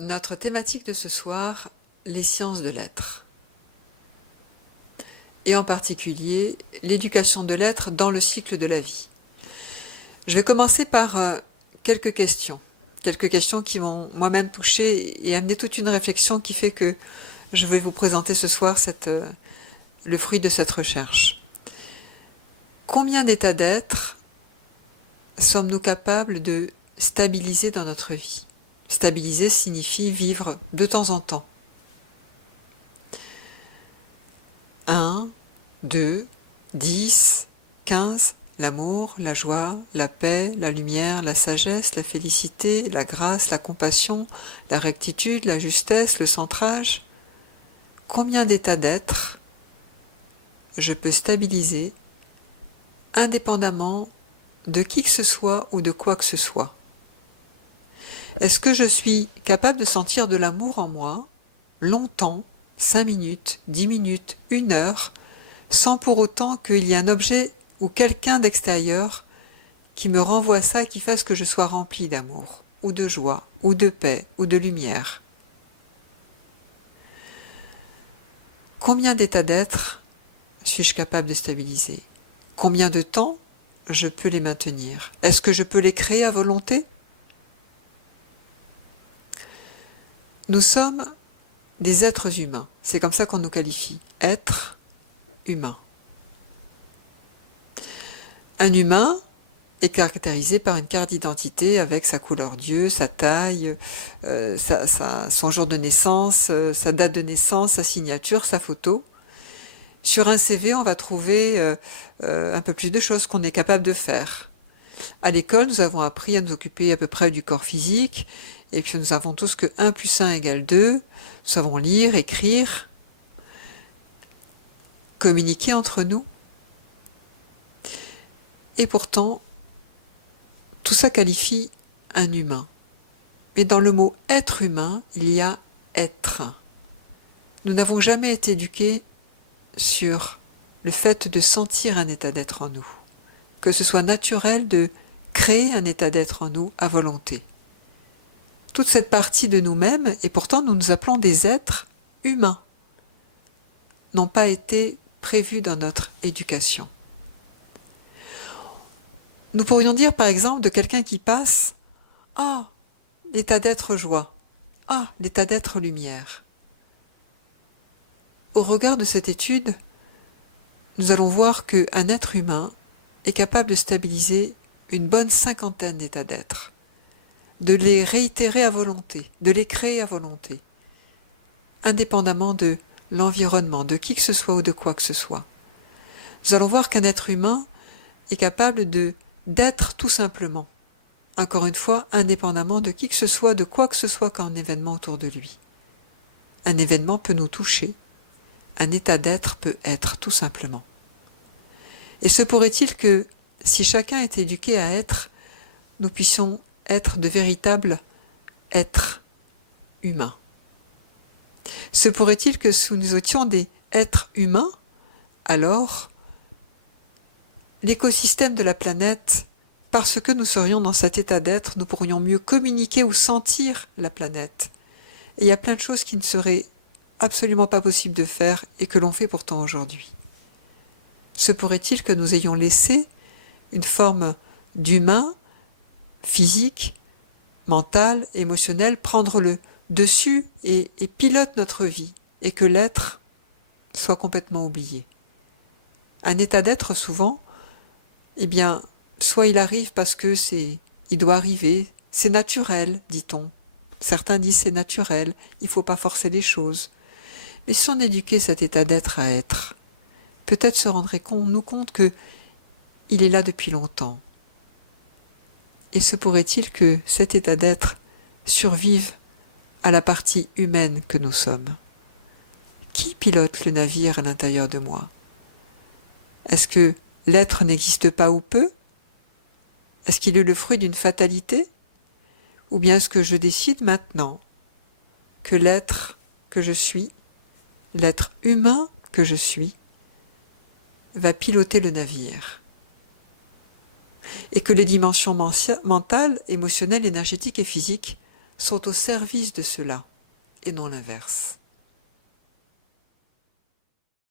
Notre thématique de ce soir, les sciences de l'être. Et en particulier, l'éducation de l'être dans le cycle de la vie. Je vais commencer par quelques questions qui m'ont moi-même touché et amené toute une réflexion qui fait que je vais vous présenter ce soir le fruit de cette recherche. Combien d'états d'être sommes-nous capables de stabiliser dans notre vie ? Stabiliser signifie vivre de temps en temps. 1, 2, 10, 15, l'amour, la joie, la paix, la lumière, la sagesse, la félicité, la grâce, la compassion, la rectitude, la justesse, le centrage. Combien d'états d'être je peux stabiliser indépendamment de qui que ce soit ou de quoi que ce soit? Est-ce que je suis capable de sentir de l'amour en moi, longtemps, 5 minutes, 10 minutes, 1 heure, sans pour autant qu'il y ait un objet ou quelqu'un d'extérieur qui me renvoie ça et qui fasse que je sois rempli d'amour, ou de joie, ou de paix, ou de lumière? Combien d'états d'être suis-je capable de stabiliser? Combien de temps je peux les maintenir? Est-ce que je peux les créer à volonté? Nous sommes des êtres humains, c'est comme ça qu'on nous qualifie, êtres humains. Un humain est caractérisé par une carte d'identité avec sa couleur d'yeux, sa taille, son jour de naissance, sa date de naissance, sa signature, sa photo. Sur un CV, on va trouver un peu plus de choses qu'on est capable de faire. À l'école, nous avons appris à nous occuper à peu près du corps physique, et puis nous avons tous que 1 plus 1 égale 2, nous savons lire, écrire, communiquer entre nous. Et pourtant, tout ça qualifie un humain. Mais dans le mot être humain, il y a être. Nous n'avons jamais été éduqués sur le fait de sentir un état d'être en nous, que ce soit naturel de créer un état d'être en nous à volonté. Toute cette partie de nous-mêmes, et pourtant nous nous appelons des êtres humains, n'ont pas été prévus dans notre éducation. Nous pourrions dire par exemple de quelqu'un qui passe « Ah, l'état d'être joie »,« Ah, l'état d'être lumière ». Au regard de cette étude, nous allons voir qu'un être humain est capable de stabiliser une bonne 50aine d'états d'être, de les réitérer à volonté, de les créer à volonté, indépendamment de l'environnement, de qui que ce soit ou de quoi que ce soit. Nous allons voir qu'un être humain est capable d'être tout simplement, encore une fois, indépendamment de qui que ce soit, de quoi que ce soit qu'un événement autour de lui. Un événement peut nous toucher, un état d'être peut être tout simplement. Et se pourrait-il que, si chacun est éduqué à être, nous puissions être de véritables êtres humains? Se pourrait-il que si nous étions des êtres humains, alors l'écosystème de la planète, parce que nous serions dans cet état d'être, nous pourrions mieux communiquer ou sentir la planète. Et il y a plein de choses qui ne seraient absolument pas possible de faire et que l'on fait pourtant aujourd'hui. Se pourrait-il que nous ayons laissé une forme d'humain, physique, mental, émotionnel, prendre le dessus et pilote notre vie, et que l'être soit complètement oublié? Un état d'être, souvent, eh bien, soit il arrive parce que il doit arriver, c'est naturel, dit-on. Certains disent c'est naturel, il ne faut pas forcer les choses. Mais si on éduquait cet état d'être à être, peut-être se rendrait-nous compte que il est là depuis longtemps. Et se pourrait-il que cet état d'être survive à la partie humaine que nous sommes? Qui pilote le navire à l'intérieur de moi? Est-ce que l'être n'existe pas ou peu? Est-ce qu'il est le fruit d'une fatalité? Ou bien est-ce que je décide maintenant que l'être que je suis, l'être humain que je suis, va piloter le navire? Et que les dimensions mentales, émotionnelles, énergétiques et physiques sont au service de cela, et non l'inverse.